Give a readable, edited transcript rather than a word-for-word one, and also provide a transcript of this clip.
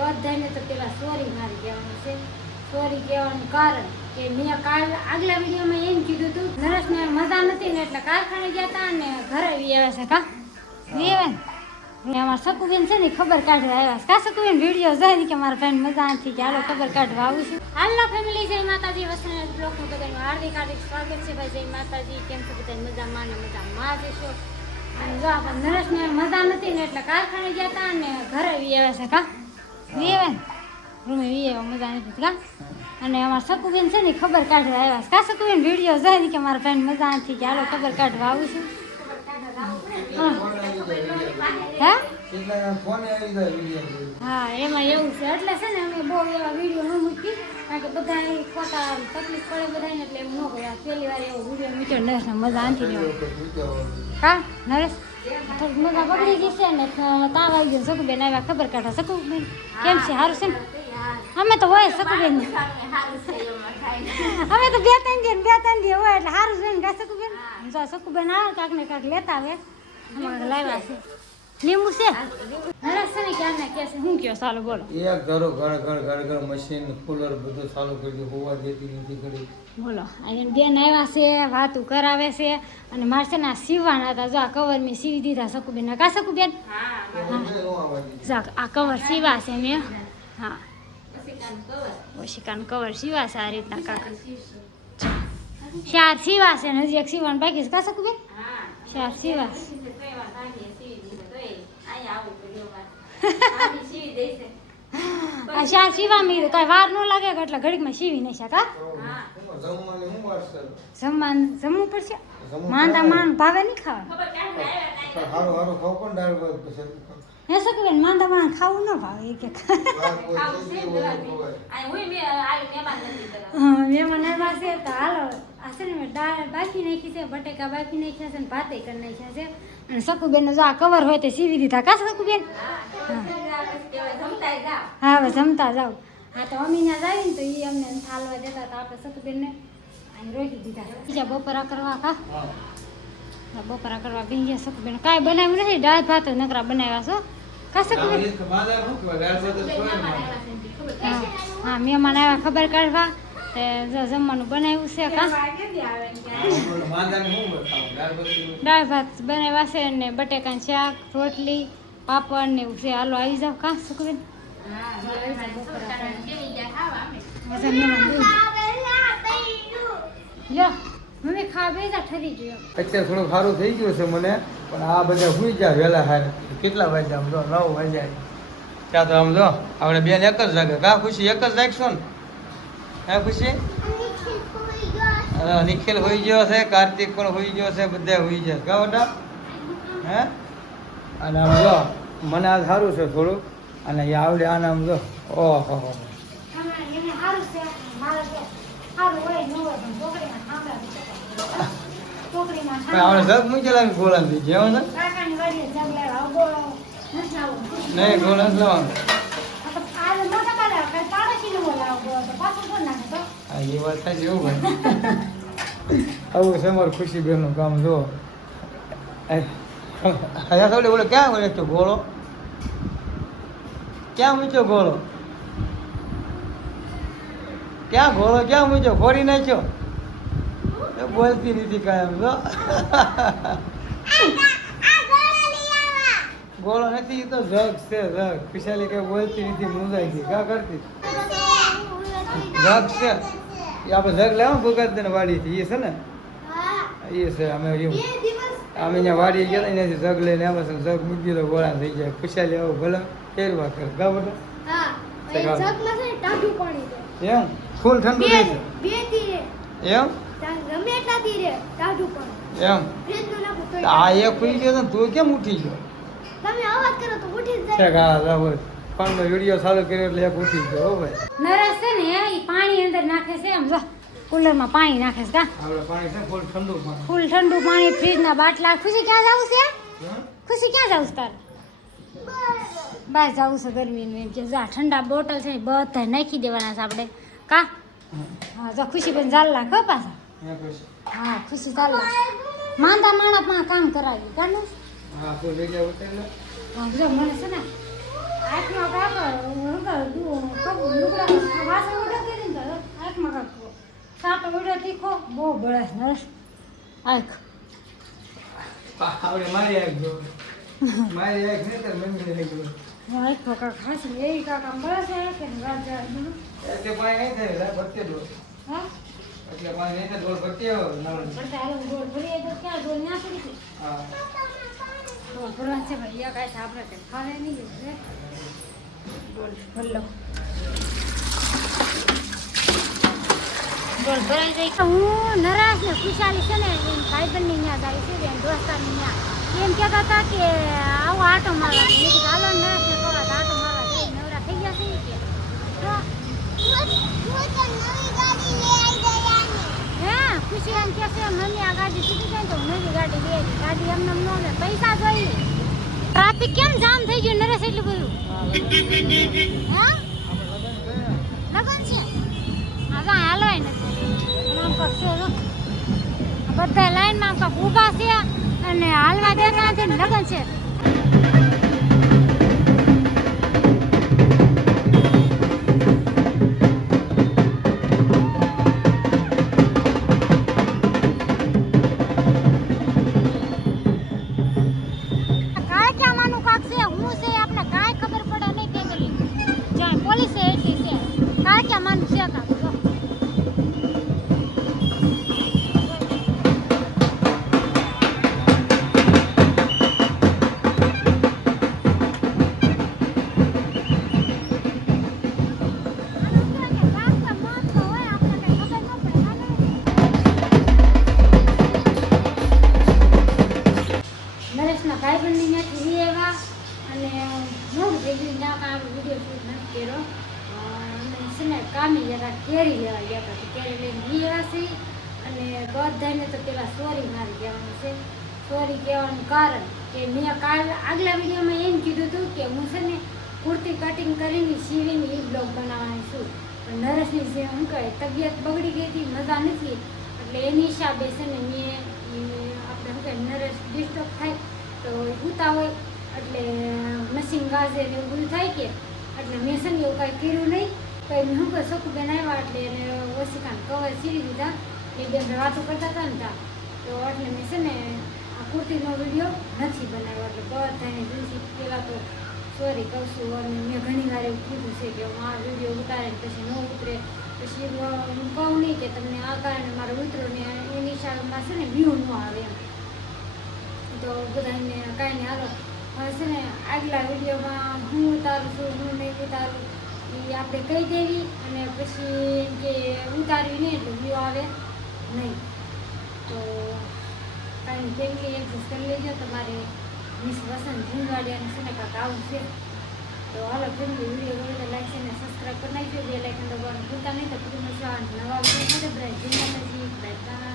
બધાને તો પેલા સોરી મારી કહેવાનું છે. સોરી કહેવાનું કારણ કે મેં કાલ આગલા વિડીયોમાં એમ કીધું હતું નરેશને મજા નથી ને એટલે કારખાને ગયા હતા ને ઘરે આવ્યા છે કા અમારા શકુબેન છે ને ખબર કાઢવા આવ્યા કા શકુબેન વિડીયો જોઈ કે મારા ફ્રેન્ડ મજા નથી કે હાલો ખબર કાઢવા આવું છું. હાલો ફેમિલી, જય માતાજી. વસંત બ્લોગમાં બધાનું હાર્દિક સ્વાગત છે. ભાઈ જય માતાજી. કેમ છો બધા? મજામાં ને મજામાં જશો. અને જો આપણે નરેશને મજા નથી ને એટલે કારખાને ગયા હતા ને ઘરે આવ્યા છે કા રૂમે મજા નથી કા. અને અમારા શકુબેન છે ને ખબર કાઢવા આવ્યા છે કા શકુબેન વિડીયો જોઈ કે મારા ફ્રેન્ડ મજા નથી કે હાલો ખબર કાઢવા આવું છું. હા એમાં એવું છે એટલે છે ને અમે બહુ એવા વિડીયો ન મૂકી કારણ કે બધા ખોટા તકલીફ પડે બધાને એટલે એમ ન કર્યા. પહેલી વાર એવો વિડીયો મૂક્યો નરેશને મજા નથી હા નરેશ થોડીક મજા બગડી ગઈ છે ને તાવ આવી ગયો. શકુબેન આવ્યા ખબર કાઢવા. શકુબેન કેમ છે? સારું છે ને? અમે તો હોય શકુબેન અમે તો બે ત્રણ દી હોય એટલે સારું છે ને કા શકુબેન? જો શકુબેન આવે કાંક ને કાંક લેતા આવે અમારે લાવ્યા છે. લીંબુ છે નરેશ છે ને ક્યાં ને કે છે હું કયો ચાલો બોલો. એક ધરો ઘર મશીન કુલર બધું ચાલુ કરી દીધું. હોવા દેતી નથી કરી બોલો. અહીંયા બેન આવ્યા છે વાતું કરાવે છે અને મારે છે ને આ સીવવાના હતા. જો આ કવર મેં સીવી દીધા શકુબેન ના કા શકુબેન? જો આ કવર સીવા છે મેં. હા ઓશિકાનું કવર સીવા છે આ રીતના કાકા. 4 સીવા છે ને હજી એક સીવાનું બાકી છે કા શકુબેન? 4 સીવા આ 4 સીવા મેં કઈ વાર ન લાગે એટલે ઘડીકમાં સીવી નહીં શકા. જમવું પડશે. માંદા માન ભાવે નહીં ખાવા. હે શકુબેન માંદા માન ખાવું ન ભાવે કે મહેમાન આવ્યા છે તો હાલો આ છે ને દાળ બાકી નાખી છે, બટેકા બાકી નાખ્યા છે ને ભાતે કરી નાખ્યા છે. અને શકુબેન જો આ કવર હોય તે સીવી દીધા કા શકુબેન? હા હવે જમતા જાવ. હા તો અમે ત્યાં જાય ને તો એ અમને હાલવા દેતા તો આપણે શકુબેનને અહીં રોકી દીધા. બીજા બપોરા કરવા કા બપોરા કરવા બી ગયા શકુબેન. કાંઈ બનાવ્યું નથી, દાળ ભાત જ નકરા બનાવ્યા છો કા શકુબેન? હા મહેમાન આવ્યા ખબર કાઢવા તે જમવાનું બનાવ્યું છે કા. દાળ ભાત બનાવ્યા છે ને બટેકાનું શાક, રોટલી, પાપડ ને એવું છે. હાલો આવી જાવ કા શકુબેન? મમ્મી ખાવા બેસા ઠરી ગયો. અત્યારે થોડું સારું થઈ ગયું છે મને, પણ આ બધા સુઈ જાય વહેલા હારે. કેટલા વાગ્યા? આમ જો 9 વાગ્યા. ત્યાં તો આમ જો આપણે બેન એક જ જાગે કા ખુશી? એક જ જાગશો ને હે ખુશી? નિખિલ હોઈ ગયો છે, કાર્તિક પણ હોઈ ગયો છે, બધા હોઈ જાય કા બેટા? હે અને આમ જો મને આ સારું છે થોડું. અને એ આવડે આને આમ જો ઓહો આપણે જગ મૂકેલા ગોળા થઈ જેવો ને નહીં ગોળા લાવવાનું. હા એ વાત થાય એવું ભાઈ. આવું છે મારું ખુશી બેનનું કામ. જો હયા થોડી બોલે ક્યાં બોલે તો ગોળો ક્યાં મૂક્યો? ગોળો ક્યાં? ગોળો ક્યાં મૂક્યો? ફોડી નાખ્યો? બોલતી નથી કાયમ. જો ગોળો નથી, તો જગ છે જગ. ખુશાલી કઈ બોલતી નથી, મુંજાઈ ગઈ કા કરતી? જગ છે એ આપણે જગ લેવા ભૂગાત ને વાડીથી. એ છે ને એ છે. અમે એવું અમે અહીંયા વાડી ગયા ત્યાંથી જગ લઈને આવે છે. જગ મૂકી દીધો ગોળા થઈ જાય. ખુશાલી આવો ભલે ફેરવા કરે કા બધું એમ ફૂલ ઠંડુ રહે છે એમ એમ. આ એક ઉઠી ગયો ને તું કેમ ઉઠી ગયો? ફોન નો વિડીયો ચાલુ કર્યો એટલે એક ઉઠી ગયો. હો ભાઈ નરેશ છે ને એ પાણી અંદર નાખે છે. આમ જો કુલરમાં પાણી નાખે છે કા? આપણે પાણી છે ફૂલ ઠંડુ પાણી. ફૂલ ઠંડુ પાણી, ફ્રીજના બાટલા. ખુશી ક્યાં જાવું છે? ખુશી ક્યાં જાવું છે તારે? બહાર જાવું છે ગરમીનું. એમ કે જા ઠંડા બોટલ છે બધા નાખી દેવાના છે આપણે કા? હા જો ખુશી બેન જાલ લાખ પાછા. હા ખુશી જાલ લાખ. માંદા માણા પણ કામ કરાવી કાને? હા ફૂલ જગ્યા ઉતરી લો. હા જો મને છે ને આઠનો કાકો બહુ બળસ નરસ આખ આપણે મારી આંખ જો મારી આંખ નહીં તો મમ્મી આંખ જો આખ કાકા ખાસ એવી કાકા બળસ આવે કે રાજા એટલે પાણી નહીં થાય ભરતે દો હા એટલે પાણી નહીં થાય ડોલ ભરતે આવો નળ પણ તારે ગોળ ભરીએ તો ક્યાં ગોળ ના પડી છે હા ગોળ ભરવા છે ભાઈ આ કાંઈ આપણે કંઈ ખાવે નહીં ગયું ગોળ ભરલો ગોળ ભરાઈ જાય હું નરાશ ને ખુશાલી છે ને એમ ભાઈબંધની ત્યાં જાય છે એમ દોસ્તારની ત્યાં એમ કહેતા હતા કે આવો આટો મારવા મેં કીધું હાલો નરાશ ને કહો આટો મારવા જઈ નવરા થઈ ગયા છે કે હે ખુશી એમ કહે છે મમ્મી આ ગાડી શીખી જાય તો નવી ગાડી લઈ આવી ગાડી એમને ન લે પૈસા જોઈએ ટ્રાફિક કેમ જામ થઈ ગયું નરેશ એટલું બધું હા લગન છે હા હાલો નથી બધા લાઈનમાં કાંક ઊભા છે અને હાલવા દેતા નથી ને લગન છે કાંઈ ક્યાં માનું કાંક છે હું છે આપણે કાંઈ ખબર પડે નહીં કે જ્યાં પોલીસ છે એટલી છે કાંઈ ક્યાં માનું છે કાંક નરેશના ભાઈબંધની ત્યાંથી વી આવ્યા અને મોડું થઈ ગયું ત્યાં આપણે વિડીયો શૂટ નથી કર્યો અને છે ને કામે જરા કેરી લેવા ગયા હતા તો કેરી લઈને વી આવ્યા છે અને બધાને તો પેલા સોરી મારી કહેવાનું છે સોરી કહેવાનું કારણ કે મેં કાલ આગલા વિડીયોમાં એમ કીધું હતું કે હું છે ને કુર્તી કટિંગ કરીને સીવીને એ બ્લોગ બનાવવાની છું પણ નરેશની જે શું કહે તબિયત બગડી ગઈ હતી મજા નથી એટલે એની હિસાબે છે ને મેં આપણે શું કહે નરેશ ડિસ્ટર્બ થાય તો ઉતા હોય એટલે મશીન ગાજે ને એવું બધું થાય કે એટલે મેં છે ને એવું કાંઈ કર્યું નહીં તો એમ શું કહે સકુબેન આવ્યા એટલે એને ઓશિકાને કવર સીરી દીધા એ બે વાતો કરતા હતા ને ત્યાં તો એટલે મેં છે ને આ કુર્તીનો વિડીયો નથી બનાવ્યો એટલે બધાને દિવસથી પહેલાં તો સોરી કહું છું અને મેં ઘણી વાર એવું કીધું છે કે હું આ વિડીયો ઉતારે પછી ન ઉતરે પછી હું કહું નહીં કે તમને આ કારણે મારો ઉતરો ને એની હિસાબમાં છે ને વ્યૂ ન આવે એમ તો બધાને કાંઈ નહીં હાલો હવે છે ને આગલા વિડીયોમાં હું ઉતારું છું હું નહીં ઉતારું એ આપણે કહી દેવી અને પછી કે ઉતારવી નહીં એટલે વ્યૂ આવે નહીં તો કાંઈ ફેમિલી એડજસ્ટ કરી લેજો તમારે મિસ વસંત ઝીંઝવાડિયાને છે ને કાંક આવું છે તો હાલો ફેમિલી વિડીયો ગમે તો લાઈક અને સબસ્ક્રાઈબ કરી નાખજો બે લાઈકન દબાવવાનું ભૂલતા નહીં તો પૂરું નવા વિડીયો સાથે બધા ઝીંઝા બાય બાય